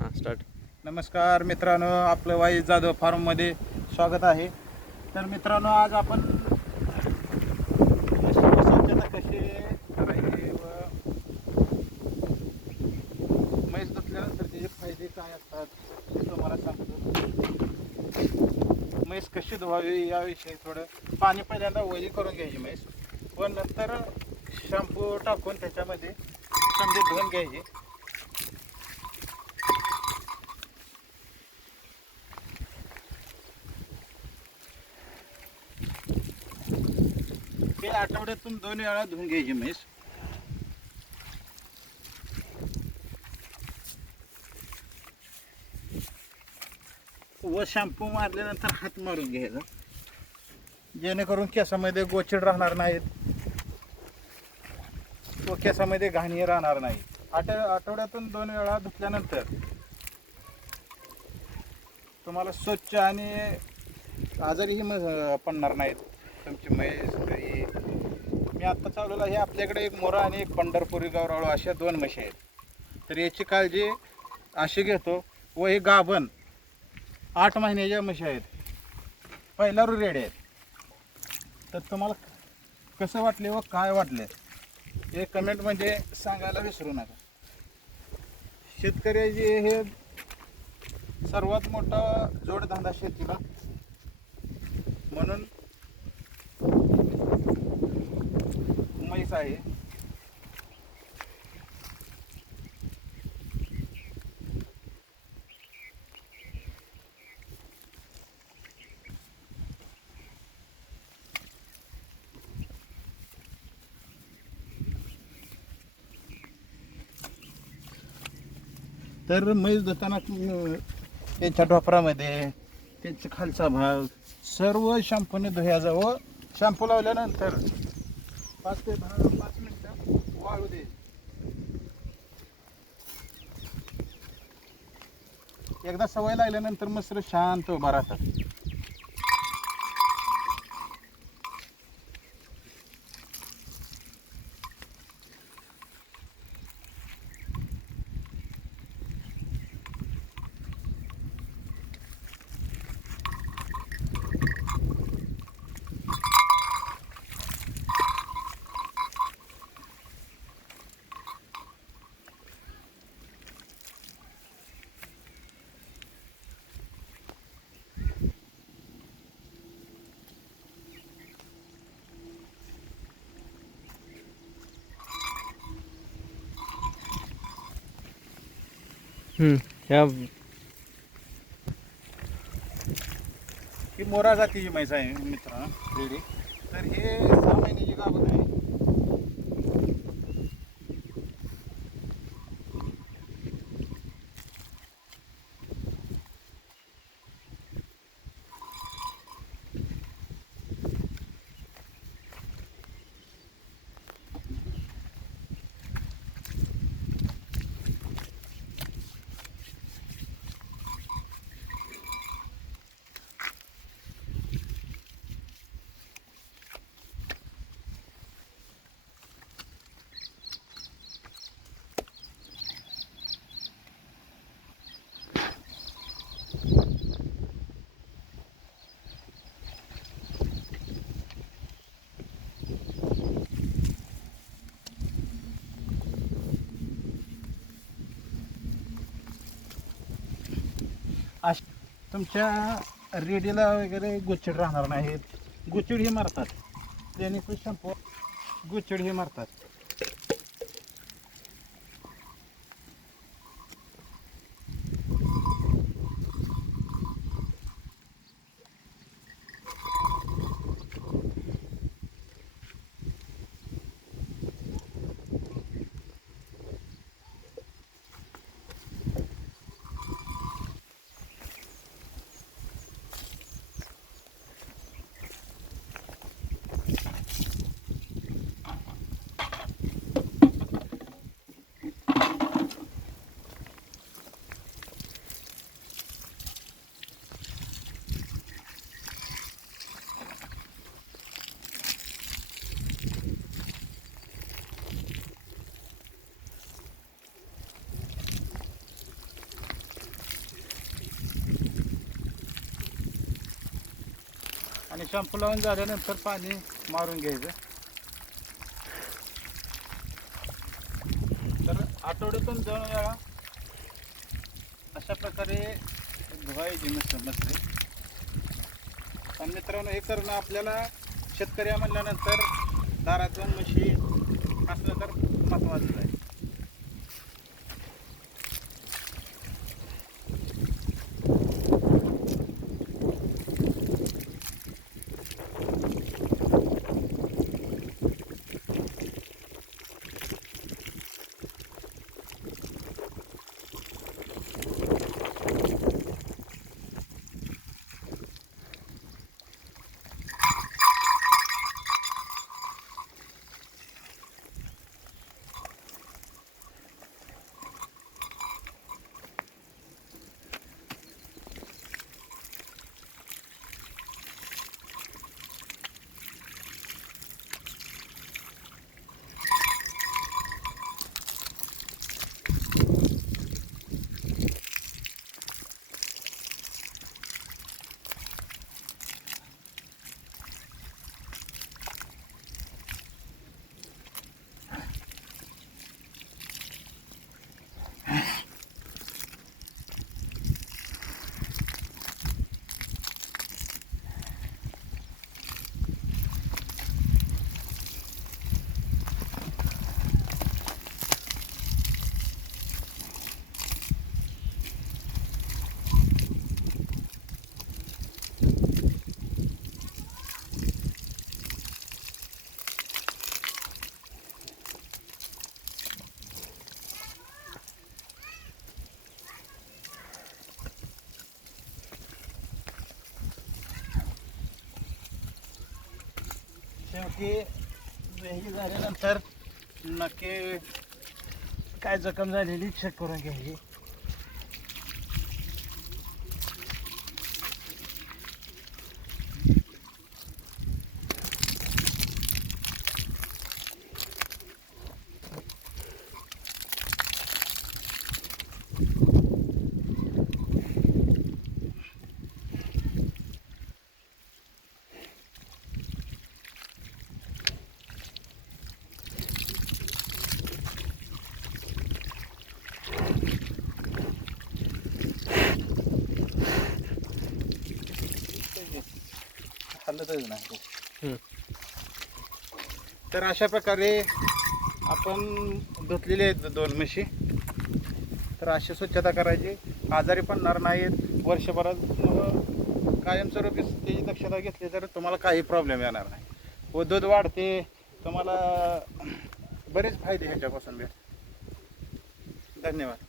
हां स्टार्ट नमस्कार मित्रांनो आपलं वाई जाधव फार्ममध्ये स्वागत आहे. तर मित्रांनो आज आपण स्वच्छता कशी करायची व म्हैस धुतल्यानंतर त्याचे फायदे काय असतात ते तुम्हाला सांगतो. म्हैस कशी धुवावी याविषयी थोडं पाणी पहिल्यांदा वही करून घ्यायची म्हैस व नंतर शॅम्पू टाकून त्याच्यामध्ये समजे धुवून घ्यायची. हे आठवड्यातून दोन वेळा धुवून घ्यायची म्हैस. व शॅम्पू मारल्यानंतर हात मारून घ्यायचा. जेणेकरून केसामध्ये गोचिड राहणार नाहीत. व केसामध्ये घाणी राहणार नाही. आठ आठवड्यातून दोन वेळा धुतल्यानंतर तुम्हाला स्वच्छ आणि आजारीही पडणार नाहीत तुमची म्हैस. आत्ता चालवला हे आपल्याकडे एक मोरा आणि एक पंढरपुरी गौरावळ अशा दोन म्हशी आहेत. तर याची काळजी अशी घेतो व हे गाभण आठ महिन्याच्या म्हशी आहेत. पहिला रेडे आहेत. तर तुम्हाला कसं वाटले व काय वाटले हे कमेंट म्हणजे सांगायला विसरू नका. शेतकऱ्याचे हे सर्वात मोठा जोडधंदा शेतीला म्हणून म्हैस आहे. तर मैस धुताना त्यांच्या ढोपरामध्ये त्यांचा खालचा भाग सर्व शॅम्पूने धुया व शॅम्पू लावल्यानंतर पाच ते दहा पाच मिनटं वाळू दे. एकदा सवय लागल्यानंतर मस्त शांत उभा राहतात. ह्या ही मोरा जातीची म्हैस आहे मित्रांनो रेडी. तर हे सहा महिन्याची गाभण आहे अश तुमच्या रेडीला वगैरे गुच्चड राहणार नाहीत. गुच्चड हे मारतात. क्लिनिक शॅम्पू गुच्चड हे मारतात. आणि शॅम्पू लावून झाल्यानंतर पाणी मारून घ्यायचं तर आठवड्यातून दोन वेळा अशा प्रकारे धुवायची मस्त मस्त पण मित्रांनो हे करणं आपल्याला शेतकरी म्हणल्यानंतर दारातून म्हशी शेवटी हे झाल्यानंतर नक्की काय जखम झालेली चेक करून घ्यायची. हलतच नाही. तर अशा प्रकारे आपण धुतलेले आहेत दोन म्हशी. तर अशी स्वच्छता करायची. आजारी पडणार नाहीत. वर्षभरात कायमस्वरूपी त्याची दक्षता घेतली तर तुम्हाला काही प्रॉब्लेम येणार नाही. व दूध वाढते. तुम्हाला बरेच फायदे ह्याच्यापासून भेट धन्यवाद.